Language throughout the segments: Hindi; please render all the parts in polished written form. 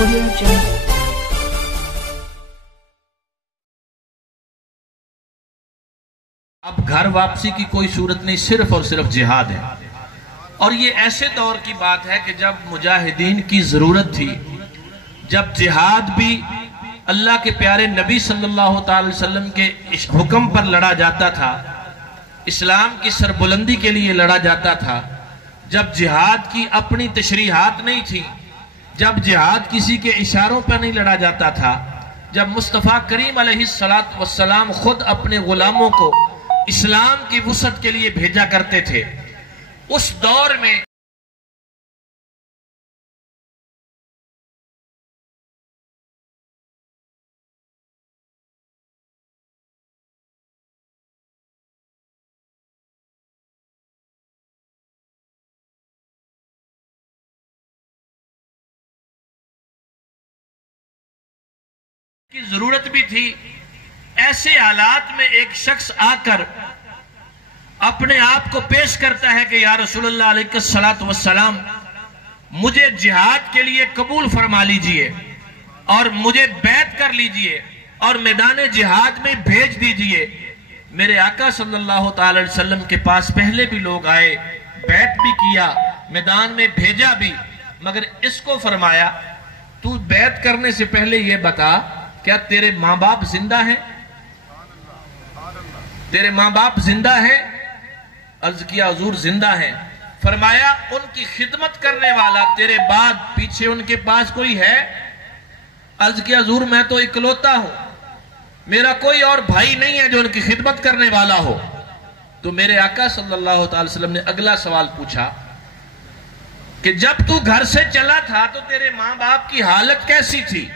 Audio Jungle. अब घर वापसी की कोई सूरत नहीं, सिर्फ और सिर्फ जिहाद है। और ये ऐसे दौर की बात है कि जब मुजाहिदीन की जरूरत थी, जब जिहाद भी अल्लाह के प्यारे नबी सल्लल्लाहु अलैहि वसल्लम के हुक्म पर लड़ा जाता था, इस्लाम की सरबुलंदी के लिए लड़ा जाता था, जब जिहाद की अपनी तशरीहात नहीं थी, जब जिहाद किसी के इशारों पर नहीं लड़ा जाता था, जब मुस्तफ़ा करीम अलैहिस्सलातु वस्सलाम खुद अपने गुलामों को इस्लाम की वुसअत के लिए भेजा करते थे, उस दौर में की जरूरत भी थी। ऐसे हालात में एक शख्स आकर अपने आप को पेश करता है कि या रसूलुल्लाह अलैहिस्सलातु वस्सलाम, मुझे जिहाद के लिए कबूल फरमा लीजिए और मुझे बैत कर लीजिए और मैदान जिहाद में भेज दीजिए। मेरे आका सल्लल्लाहु अलैहि वसल्लम के पास पहले भी लोग आए, बैत भी किया, मैदान में भेजा भी, मगर इसको फरमाया, तू बैत करने से पहले यह बता, क्या तेरे माँ बाप जिंदा हैं? तेरे माँ बाप जिंदा हैं? अर्ज किया हुजूर जिंदा हैं। फरमाया उनकी खिदमत करने वाला तेरे बाद पीछे उनके पास कोई है? अर्ज किया हुजूर मैं तो इकलौता हूं, मेरा कोई और भाई नहीं है जो उनकी खिदमत करने वाला हो। तो मेरे आका सल्लल्लाहु अलैहि वसल्लम ने अगला सवाल पूछा कि जब तू घर से चला था तो तेरे माँ बाप की हालत कैसी थी?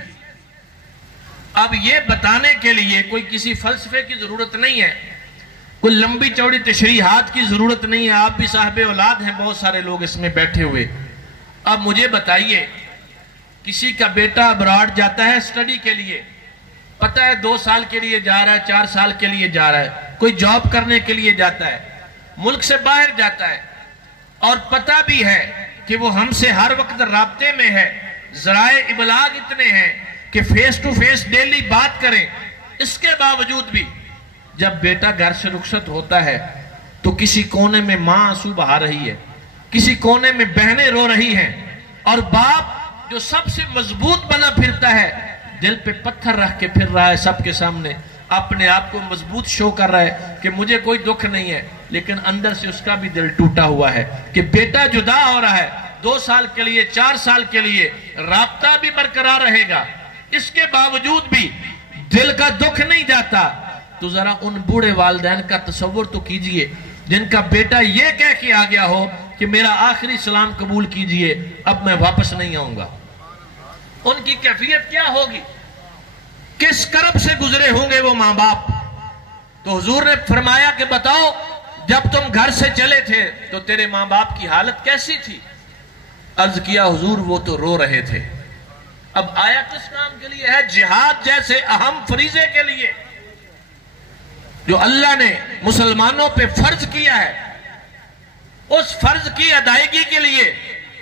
अब ये बताने के लिए कोई किसी फलसफे की जरूरत नहीं है, कोई लंबी चौड़ी तशरीहात की जरूरत नहीं है। आप भी साहिब औलाद हैं, बहुत सारे लोग इसमें बैठे हुए। अब मुझे बताइए, किसी का बेटा अब्रॉड जाता है स्टडी के लिए, पता है 2 साल के लिए जा रहा है, 4 साल के लिए जा रहा है, कोई जॉब करने के लिए जाता है, मुल्क से बाहर जाता है, और पता भी है कि वो हमसे हर वक्त राब्ते में है, ज़राए इबलाग इतने हैं कि फेस टू फेस डेली बात करें। इसके बावजूद भी जब बेटा घर से रुखसत होता है तो किसी कोने में मां आंसू बहा रही है, किसी कोने में बहनें रो रही हैं, और बाप जो सबसे मजबूत बना फिरता है, दिल पे पत्थर रख के फिर रहा है, सबके सामने अपने आप को मजबूत शो कर रहा है कि मुझे कोई दुख नहीं है, लेकिन अंदर से उसका भी दिल टूटा हुआ है कि बेटा जुदा हो रहा है। 2 साल के लिए, 4 साल के लिए राब्ता भी बरकरार रहेगा, इसके बावजूद भी दिल का दुख नहीं जाता। तो जरा उन बूढ़े वालिदैन का तसव्वुर तो कीजिए जिनका बेटा ये कह के आ गया हो कि मेरा आखिरी सलाम कबूल कीजिए, अब मैं वापस नहीं आऊंगा। उनकी कैफियत क्या होगी, किस करब से गुजरे होंगे वो मां बाप। तो हुजूर ने फरमाया कि बताओ, जब तुम घर से चले थे तो तेरे मां बाप की हालत कैसी थी? अर्ज किया हुजूर वो तो रो रहे थे। अब आया किस काम के लिए है? जिहाद जैसे अहम फरीजे के लिए जो अल्लाह ने मुसलमानों पे फर्ज किया है, उस फर्ज की अदायगी के लिए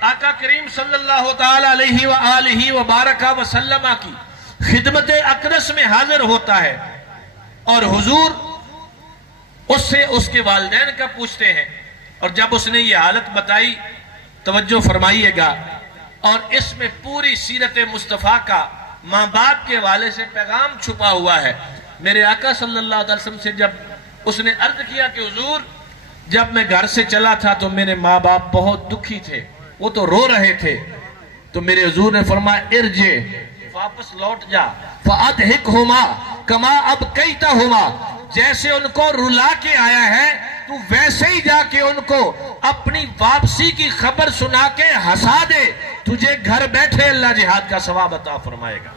आका करीम सल्लल्लाहु अलैहि व बारक व सल्लम की खिदमत अकदस में हाजिर होता है, और हुजूर उससे उसके वालिदैन का पूछते हैं। और जब उसने ये हालत बताई, तवज्जो फरमाइएगा, और इसमें पूरी सीरत मुस्तफ़ा का माँ बाप के वाले से पैगाम छुपा हुआ है। मेरे आका सल्लल्लाहु अलैहि वसल्लम से जब उसने अर्ज किया कि हुजूर जब मैं घर से चला था तो मेरे माँ बाप बहुत दुखी थे, वो तो रो रहे थे, तो मेरे हुजूर ने फरमाया इरजे, वापस लौट जा, फअदहिकहुमा कमा अबकैतहुमा, जैसे उनको रुला के आया है तू वैसे ही जाके उनको अपनी वापसी की खबर सुना के हंसा दे, तुझे घर बैठे अल्लाह जिहाद का सवाब अता फरमाएगा।